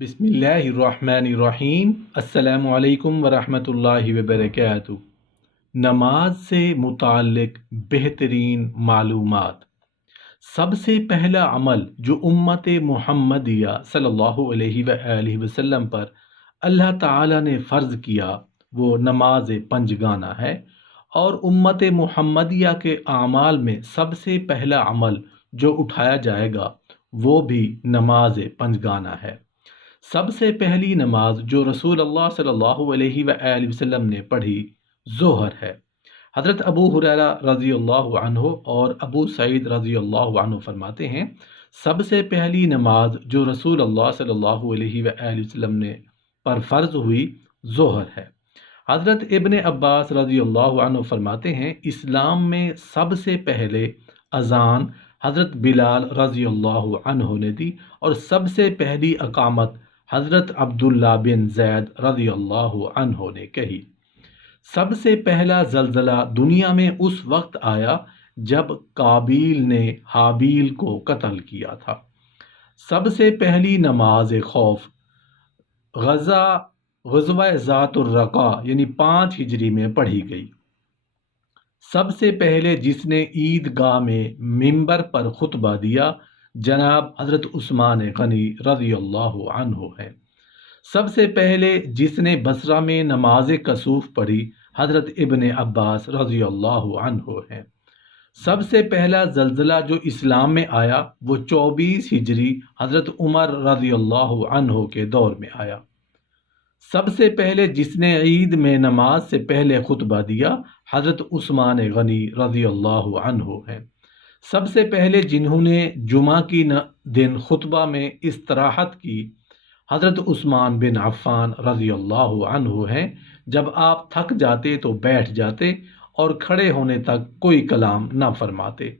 بسم اللہ الرحمن الرحیم۔ السلام علیکم ورحمۃ اللہ وبرکاتہ۔ نماز سے متعلق بہترین معلومات۔ سب سے پہلا عمل جو امت محمدیہ صلی اللہ علیہ وآلہ وسلم پر اللہ تعالیٰ نے فرض کیا وہ نماز پنجگانہ ہے، اور امت محمدیہ کے اعمال میں سب سے پہلا عمل جو اٹھایا جائے گا وہ بھی نماز پنجگانہ ہے۔ سب سے پہلی نماز جو رسول اللہ صلی اللہ علیہ وآلہ وسلم نے پڑھی ظہر ہے۔ حضرت ابو ہریرہ رضی اللہ عنہ اور ابو سعید رضی اللہ عنہ فرماتے ہیں، سب سے پہلی نماز جو رسول اللہ صلی اللہ علیہ وآلہ وسلم نے پر فرض ہوئی ظہر ہے۔ حضرت ابن عباس رضی اللہ عنہ فرماتے ہیں، اسلام میں سب سے پہلے اذان حضرت بلال رضی اللہ عنہ نے دی، اور سب سے پہلی اقامت حضرت عبداللہ بن زید رضی اللہ عنہ نے کہی۔ سب سے پہلا زلزلہ دنیا میں اس وقت آیا جب قابیل نے حابیل کو قتل کیا تھا۔ سب سے پہلی نماز خوف غزوہ ذات الرقا یعنی 5 ہجری میں پڑھی گئی۔ سب سے پہلے جس نے عیدگاہ میں منبر پر خطبہ دیا جناب حضرت عثمان غنی رضی اللہ عنہ ہے۔ سب سے پہلے جس نے بصرہ میں نماز کسوف پڑھی حضرت ابن عباس رضی اللہ عنہ ہے۔ سب سے پہلا زلزلہ جو اسلام میں آیا وہ 24 ہجری حضرت عمر رضی اللہ عنہ کے دور میں آیا۔ سب سے پہلے جس نے عید میں نماز سے پہلے خطبہ دیا حضرت عثمان غنی رضی اللہ عنہ ہے۔ سب سے پہلے جنہوں نے جمعہ کی دن خطبہ میں استراحت کی حضرت عثمان بن عفان رضی اللہ عنہ ہیں۔ جب آپ تھک جاتے تو بیٹھ جاتے اور کھڑے ہونے تک کوئی کلام نہ فرماتے۔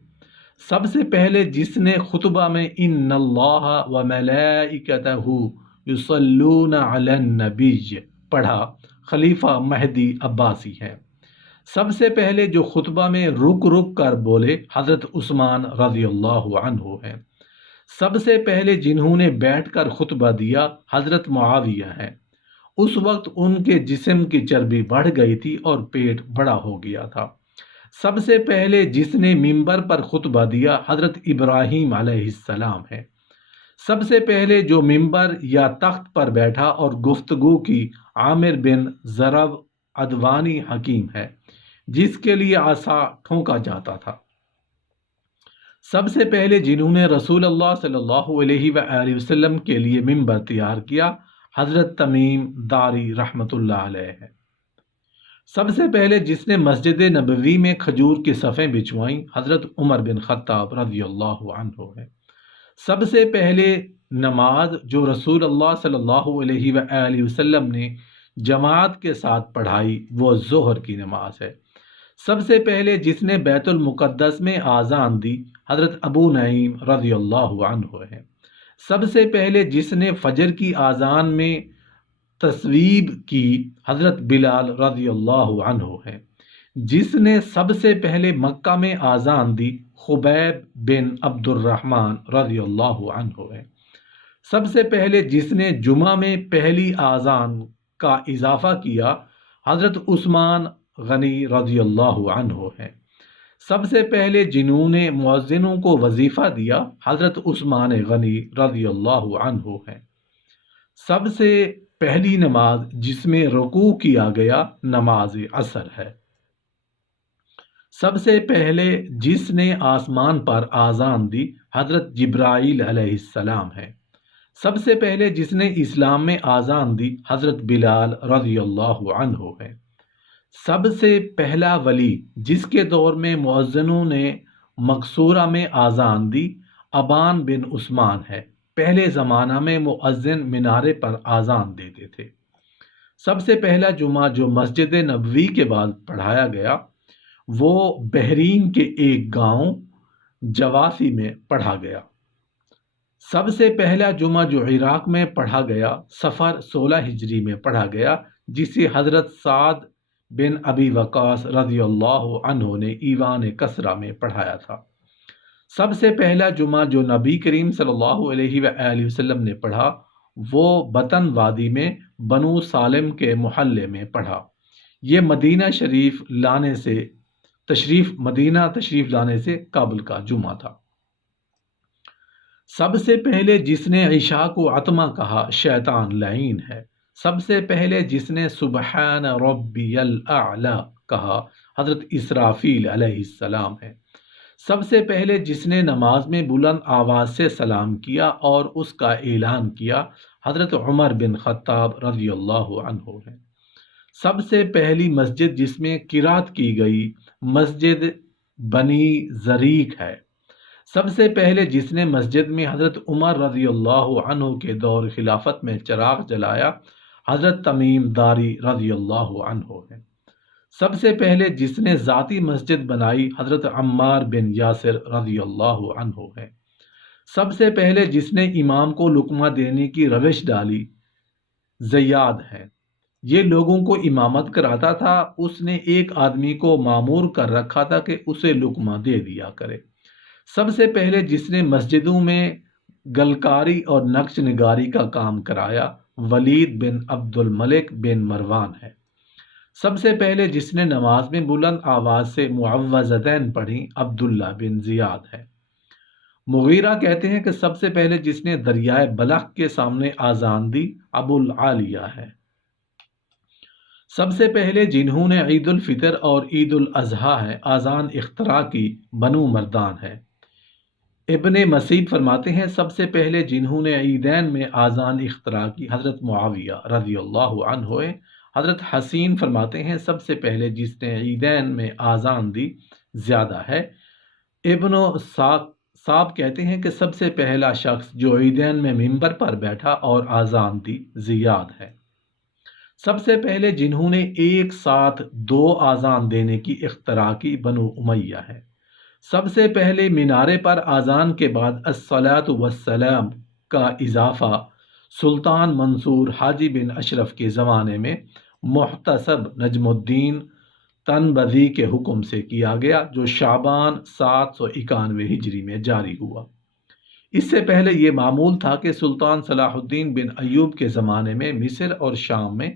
سب سے پہلے جس نے خطبہ میں ان اللہ و ملائکتہ یصلون علی النبی پڑھا خلیفہ مہدی عباسی ہے۔ سب سے پہلے جو خطبہ میں رک رک کر بولے حضرت عثمان رضی اللہ عنہ ہیں۔ سب سے پہلے جنہوں نے بیٹھ کر خطبہ دیا حضرت معاویہ ہیں۔ اس وقت ان کے جسم کی چربی بڑھ گئی تھی اور پیٹ بڑا ہو گیا تھا۔ سب سے پہلے جس نے منبر پر خطبہ دیا حضرت ابراہیم علیہ السلام ہے۔ سب سے پہلے جو منبر یا تخت پر بیٹھا اور گفتگو کی عامر بن ضرب عدوانی حکیم ہے، جس کے لیے عصا ٹھونکا جاتا تھا۔ سب سے پہلے جنہوں نے رسول اللہ صلی اللہ علیہ وآلہ وسلم کے لیے منبر تیار کیا حضرت تمیم داری رحمۃ اللہ علیہ ہے۔ سب سے پہلے جس نے مسجد نبوی میں کھجور کی صفیں بچھوائیں حضرت عمر بن خطاب رضی اللہ عنہ ہے۔ سب سے پہلے نماز جو رسول اللہ صلی اللہ علیہ وآلہ وسلم نے جماعت کے ساتھ پڑھائی وہ ظہر کی نماز ہے۔ سب سے پہلے جس نے بیت المقدس میں آذان دی حضرت ابو نعیم رضی اللہ عنہ ہے۔ سب سے پہلے جس نے فجر کی آذان میں تصویب کی حضرت بلال رضی اللہ عنہ ہے۔ جس نے سب سے پہلے مکہ میں آذان دی خبیب بن عبد الرحمن رضی اللہ عنہ ہے۔ سب سے پہلے جس نے جمعہ میں پہلی آذان کا اضافہ کیا حضرت عثمان غنی رضی اللہ عنہ ہے۔ سب سے پہلے جنہوں نے مؤذنوں کو وظیفہ دیا حضرت عثمان غنی رضی اللہ عنہ ہے۔ سب سے پہلی نماز جس میں رکوع کیا گیا نماز عصر ہے۔ سب سے پہلے جس نے آسمان پر آذان دی حضرت جبرائیل علیہ السلام ہے۔ سب سے پہلے جس نے اسلام میں آذان دی حضرت بلال رضی اللہ عنہ ہے۔ سب سے پہلا ولی جس کے دور میں مؤذنوں نے مقصورہ میں آذان دی ابان بن عثمان ہے۔ پہلے زمانہ میں مؤذن منارے پر آذان دیتے تھے۔ سب سے پہلا جمعہ جو مسجد نبوی کے بعد پڑھایا گیا وہ بحرین کے ایک گاؤں جواسی میں پڑھا گیا۔ سب سے پہلا جمعہ جو عراق میں پڑھا گیا صفر 16 ہجری میں پڑھا گیا، جسے حضرت سعد بن ابی وقاص رضی اللہ عنہ نے ایوان کسرا میں پڑھایا تھا۔ سب سے پہلا جمعہ جو نبی کریم صلی اللہ علیہ وآلہ وسلم نے پڑھا وہ بطن وادی میں بنو سالم کے محلے میں پڑھا۔ یہ مدینہ تشریف لانے سے قبل کا جمعہ تھا۔ سب سے پہلے جس نے عشاء کو عتمہ کہا شیطان لعین ہے۔ سب سے پہلے جس نے سبحان ربی الاعلی کہا حضرت اسرافیل علیہ السلام ہے۔ سب سے پہلے جس نے نماز میں بلند آواز سے سلام کیا اور اس کا اعلان کیا حضرت عمر بن خطاب رضی اللہ عنہ ہے۔ سب سے پہلی مسجد جس میں قرات کی گئی مسجد بنی زریق ہے۔ سب سے پہلے جس نے مسجد میں حضرت عمر رضی اللہ عنہ کے دور خلافت میں چراغ جلایا حضرت تمیم داری رضی اللہ عنہ ہے۔ سب سے پہلے جس نے ذاتی مسجد بنائی حضرت عمار بن یاسر رضی اللہ عنہ ہے۔ سب سے پہلے جس نے امام کو لقمہ دینے کی روش ڈالی زیاد ہے۔ یہ لوگوں کو امامت کراتا تھا، اس نے ایک آدمی کو مامور کر رکھا تھا کہ اسے لقمہ دے دیا کرے۔ سب سے پہلے جس نے مسجدوں میں گلکاری اور نقش نگاری کا کام کرایا ولید بن عبد الملک بن مروان ہے۔ سب سے پہلے جس نے نماز میں بلند آواز سے معوذتین پڑھی عبداللہ بن زیاد ہے۔ مغیرہ کہتے ہیں کہ سب سے پہلے جس نے دریائے بلخ کے سامنے آذان دی ابو العالیہ ہے۔ سب سے پہلے جنہوں نے عید الفطر اور عید الاضحیٰ ہے آذان اختراع کی بنو مردان ہے۔ ابن مسیب فرماتے ہیں سب سے پہلے جنہوں نے عیدین میں آذان اختراع کی حضرت معاویہ رضی اللہ عنہ ہے۔ حضرت حسین فرماتے ہیں سب سے پہلے جس نے عیدین میں آذان دی زیادہ ہے۔ ابن صاحب کہتے ہیں کہ سب سے پہلا شخص جو عیدین میں منبر پر بیٹھا اور آذان دی زیاد ہے۔ سب سے پہلے جنہوں نے ایک ساتھ دو آذان دینے کی اختراع کی بنو امیہ ہے۔ سب سے پہلے مینارے پر آذان کے بعد الصلاۃ والسلام کا اضافہ سلطان منصور حاجی بن اشرف کے زمانے میں محتسب نجم الدین تنبذی کے حکم سے کیا گیا جو شعبان 791 ہجری میں جاری ہوا۔ اس سے پہلے یہ معمول تھا کہ سلطان صلاح الدین بن ایوب کے زمانے میں مصر اور شام میں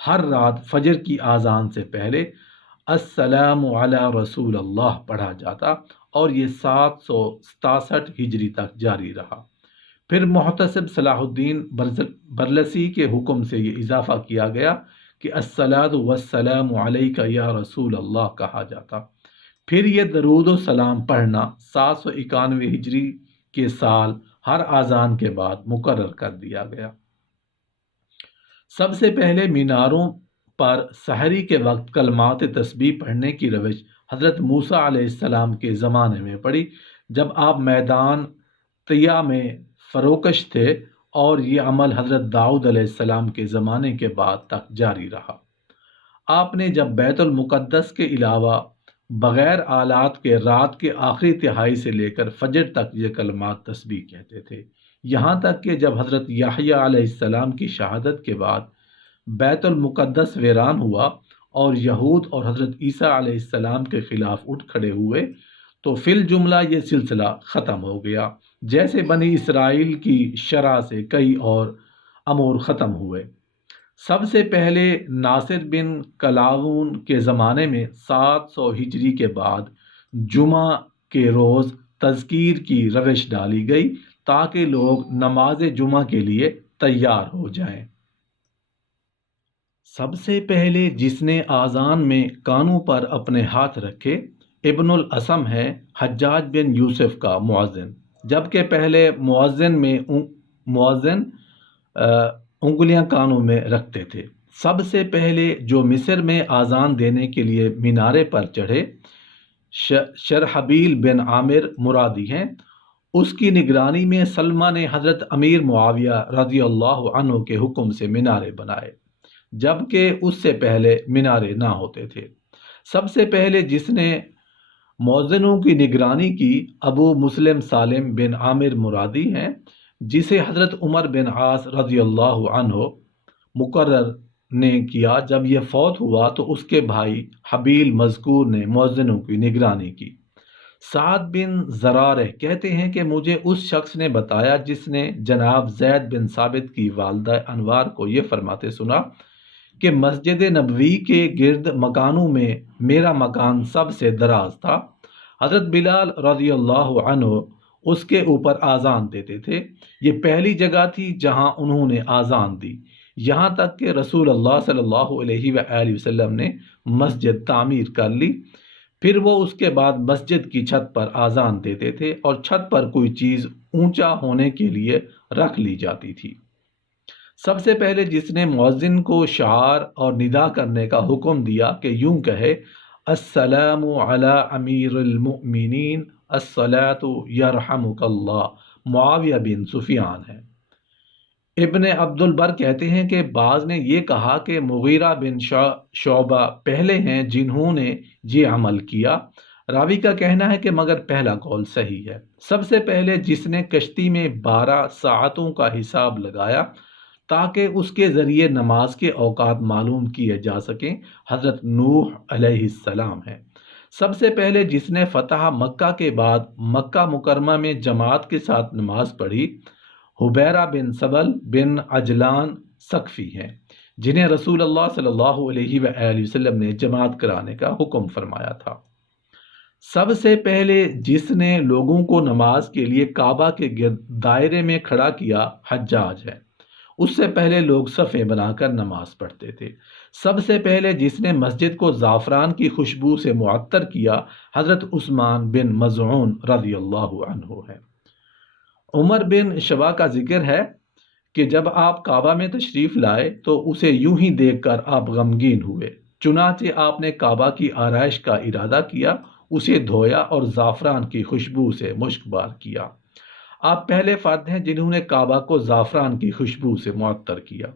ہر رات فجر کی آذان سے پہلے السلام علی رسول اللہ پڑھا جاتا اور یہ 767 ہجری تک جاری رہا۔ پھر محتسب صلاح الدین برلسی کے حکم سے یہ اضافہ کیا گیا کہ الصلاۃ والسلام علیک یا رسول اللہ کہا جاتا۔ پھر یہ درود و سلام پڑھنا 791 ہجری کے سال ہر آذان کے بعد مقرر کر دیا گیا۔ سب سے پہلے میناروں پر سحری کے وقت کلمات تسبیح پڑھنے کی روش حضرت موسیٰ علیہ السلام کے زمانے میں پڑی جب آپ میدان طیہ میں فروکش تھے، اور یہ عمل حضرت داؤد علیہ السلام کے زمانے کے بعد تک جاری رہا۔ آپ نے جب بیت المقدس کے علاوہ بغیر آلات کے رات کے آخری تہائی سے لے کر فجر تک یہ کلمات تسبیح کہتے تھے، یہاں تک کہ جب حضرت یحییٰ علیہ السلام کی شہادت کے بعد بیت المقدس ویران ہوا اور یہود اور حضرت عیسیٰ علیہ السلام کے خلاف اٹھ کھڑے ہوئے تو فی الجملہ یہ سلسلہ ختم ہو گیا، جیسے بنی اسرائیل کی شرع سے کئی اور امور ختم ہوئے۔ سب سے پہلے ناصر بن کلاون کے زمانے میں 700 ہجری کے بعد جمعہ کے روز تذکیر کی روش ڈالی گئی تاکہ لوگ نماز جمعہ کے لیے تیار ہو جائیں۔ سب سے پہلے جس نے آذان میں کانوں پر اپنے ہاتھ رکھے ابن الاسم ہے، حجاج بن یوسف کا مؤذن، جبکہ پہلے مؤذن انگلیاں کانوں میں رکھتے تھے۔ سب سے پہلے جو مصر میں آذان دینے کے لیے مینارے پر چڑھے شرحبیل بن عامر مرادی ہیں۔ اس کی نگرانی میں سلمہ نے حضرت امیر معاویہ رضی اللہ عنہ کے حکم سے مینارے بنائے، جبکہ اس سے پہلے مینارے نہ ہوتے تھے۔ سب سے پہلے جس نے مؤذنوں کی نگرانی کی ابو مسلم سالم بن عامر مرادی ہیں، جسے حضرت عمر بن عاص رضی اللہ عنہ مقرر نے کیا۔ جب یہ فوت ہوا تو اس کے بھائی حبیل مذکور نے مؤذنوں کی نگرانی کی۔ سعد بن زرارہ کہتے ہیں کہ مجھے اس شخص نے بتایا جس نے جناب زید بن ثابت کی والدہ انوار کو یہ فرماتے سنا کہ مسجد نبوی کے گرد مکانوں میں میرا مکان سب سے دراز تھا۔ حضرت بلال رضی اللہ عنہ اس کے اوپر آذان دیتے تھے۔ یہ پہلی جگہ تھی جہاں انہوں نے آذان دی، یہاں تک کہ رسول اللہ صلی اللہ علیہ وآلہ وسلم نے مسجد تعمیر کر لی۔ پھر وہ اس کے بعد مسجد کی چھت پر آذان دیتے تھے اور چھت پر کوئی چیز اونچا ہونے کے لیے رکھ لی جاتی تھی۔ سب سے پہلے جس نے مؤذن کو شعار اور ندا کرنے کا حکم دیا کہ یوں کہے، السلام علی امیر المؤمنین الصلاۃ یرحمک اللہ، معاویہ بن سفیان ہے۔ ابن عبد البر کہتے ہیں کہ بعض نے یہ کہا کہ مغیرہ بن شعبہ پہلے ہیں جنہوں نے یہ عمل کیا۔ راوی کا کہنا ہے کہ مگر پہلا قول صحیح ہے۔ سب سے پہلے جس نے کشتی میں 12 ساعتوں کا حساب لگایا تاکہ اس کے ذریعے نماز کے اوقات معلوم کیے جا سکیں، حضرت نوح علیہ السلام ہے۔ سب سے پہلے جس نے فتح مکہ کے بعد مکہ مکرمہ میں جماعت کے ساتھ نماز پڑھی، حبیرہ بن سبل بن عجلان ثقفی ہیں، جنہیں رسول اللہ صلی اللہ علیہ وآلہ وسلم نے جماعت کرانے کا حکم فرمایا تھا۔ سب سے پہلے جس نے لوگوں کو نماز کے لیے کعبہ کے گرد دائرے میں کھڑا کیا، حجاج ہے۔ اس سے پہلے لوگ صفیں بنا کر نماز پڑھتے تھے۔ سب سے پہلے جس نے مسجد کو زعفران کی خوشبو سے معطر کیا، حضرت عثمان بن مظعون رضی اللہ عنہ ہے۔ عمر بن شبا کا ذکر ہے کہ جب آپ کعبہ میں تشریف لائے تو اسے یوں ہی دیکھ کر آپ غمگین ہوئے، چنانچہ آپ نے کعبہ کی آرائش کا ارادہ کیا، اسے دھویا اور زعفران کی خوشبو سے مشک بار کیا۔ آپ پہلے فرد ہیں جنہوں نے کعبہ کو زعفران کی خوشبو سے معطر کیا۔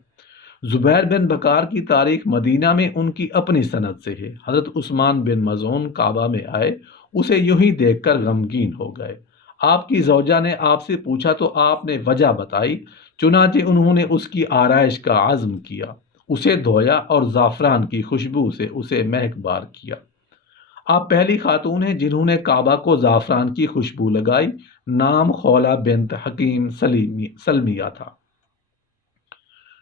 زبیر بن بکار کی تاریخ مدینہ میں ان کی اپنی سند سے ہے۔ حضرت عثمان بن مظعون کعبہ میں آئے، اسے یوں ہی دیکھ کر غمگین ہو گئے۔ آپ کی زوجہ نے آپ سے پوچھا تو آپ نے وجہ بتائی، چنانچہ انہوں نے اس کی آرائش کا عزم کیا، اسے دھویا اور زعفران کی خوشبو سے اسے مہک بار کیا۔ آپ پہلی خاتون ہیں جنہوں نے کعبہ کو زعفران کی خوشبو لگائی۔ نام خولہ بنت حکیم سلمیہ تھا۔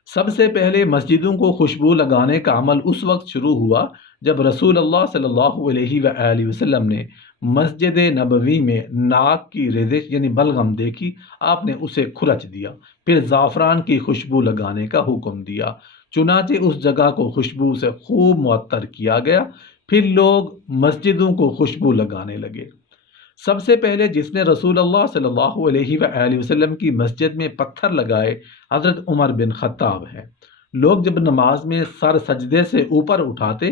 سب سے پہلے مسجدوں کو خوشبو لگانے کا عمل اس وقت شروع ہوا جب رسول اللہ صلی اللہ علیہ وآلہ وسلم نے مسجد نبوی میں ناک کی رزش یعنی بلغم دیکھی۔ آپ نے اسے کھرچ دیا، پھر زعفران کی خوشبو لگانے کا حکم دیا، چنانچہ اس جگہ کو خوشبو سے خوب معطر کیا گیا۔ پھر لوگ مسجدوں کو خوشبو لگانے لگے۔ سب سے پہلے جس نے رسول اللہ صلی اللہ علیہ وآلہ وسلم کی مسجد میں پتھر لگائے، حضرت عمر بن خطاب ہے۔ لوگ جب نماز میں سر سجدے سے اوپر اٹھاتے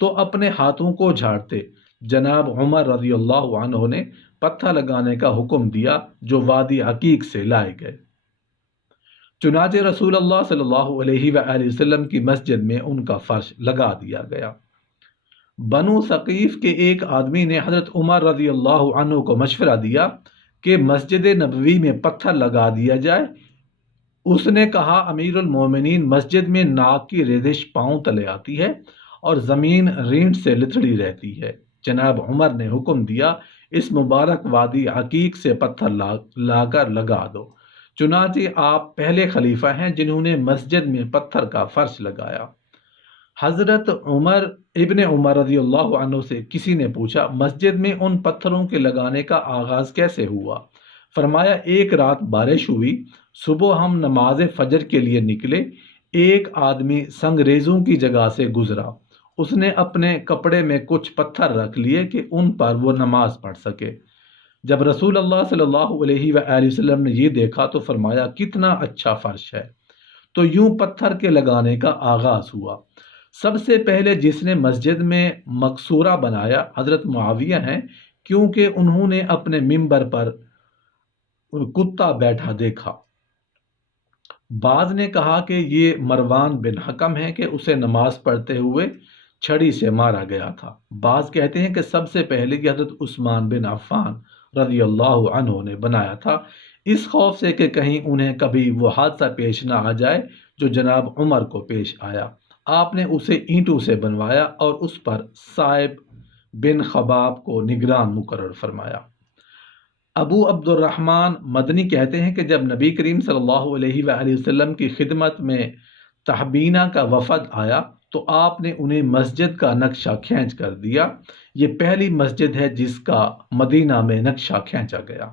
تو اپنے ہاتھوں کو جھاڑتے۔ جناب عمر رضی اللہ عنہ نے پتھر لگانے کا حکم دیا جو وادی عقیق سے لائے گئے۔ چنانچہ رسول اللہ صلی اللہ علیہ وآلہ وسلم کی مسجد میں ان کا فرش لگا دیا گیا۔ بنو ثقیف کے ایک آدمی نے حضرت عمر رضی اللہ عنہ کو مشورہ دیا کہ مسجد نبوی میں پتھر لگا دیا جائے۔ اس نے کہا، امیر المومنین، مسجد میں ناک کی رزش پاؤں تلے آتی ہے اور زمین رینٹ سے لتڑی رہتی ہے۔ جناب عمر نے حکم دیا، اس مبارک وادی عقیق سے پتھر لا کر لگا دو۔ چنانچہ آپ پہلے خلیفہ ہیں جنہوں نے مسجد میں پتھر کا فرش لگایا۔ حضرت ابن عمر رضی اللہ عنہ سے کسی نے پوچھا، مسجد میں ان پتھروں کے لگانے کا آغاز کیسے ہوا؟ فرمایا، ایک رات بارش ہوئی، صبح ہم نماز فجر کے لیے نکلے، ایک آدمی سنگریزوں کی جگہ سے گزرا، اس نے اپنے کپڑے میں کچھ پتھر رکھ لیے کہ ان پر وہ نماز پڑھ سکے۔ جب رسول اللہ صلی اللہ علیہ وآلہ وسلم نے یہ دیکھا تو فرمایا، کتنا اچھا فرش ہے۔ تو یوں پتھر کے لگانے کا آغاز ہوا۔ سب سے پہلے جس نے مسجد میں مقصورہ بنایا حضرت معاویہ ہیں، کیونکہ انہوں نے اپنے ممبر پر کتا بیٹھا دیکھا۔ بعض نے کہا کہ یہ مروان بن حکم ہے کہ اسے نماز پڑھتے ہوئے چھڑی سے مارا گیا تھا۔ بعض کہتے ہیں کہ سب سے پہلے یہ حضرت عثمان بن عفان رضی اللہ عنہ نے بنایا تھا، اس خوف سے کہ کہیں انہیں کبھی وہ حادثہ پیش نہ آ جائے جو جناب عمر کو پیش آیا۔ آپ نے اسے اینٹوں سے بنوایا اور اس پر صائب بن خباب کو نگران مقرر فرمایا۔ ابو عبد الرحمن مدنی کہتے ہیں کہ جب نبی کریم صلی اللہ علیہ وآلہ وسلم کی خدمت میں تحبینہ کا وفد آیا تو آپ نے انہیں مسجد کا نقشہ کھینچ کر دیا۔ یہ پہلی مسجد ہے جس کا مدینہ میں نقشہ کھینچا گیا۔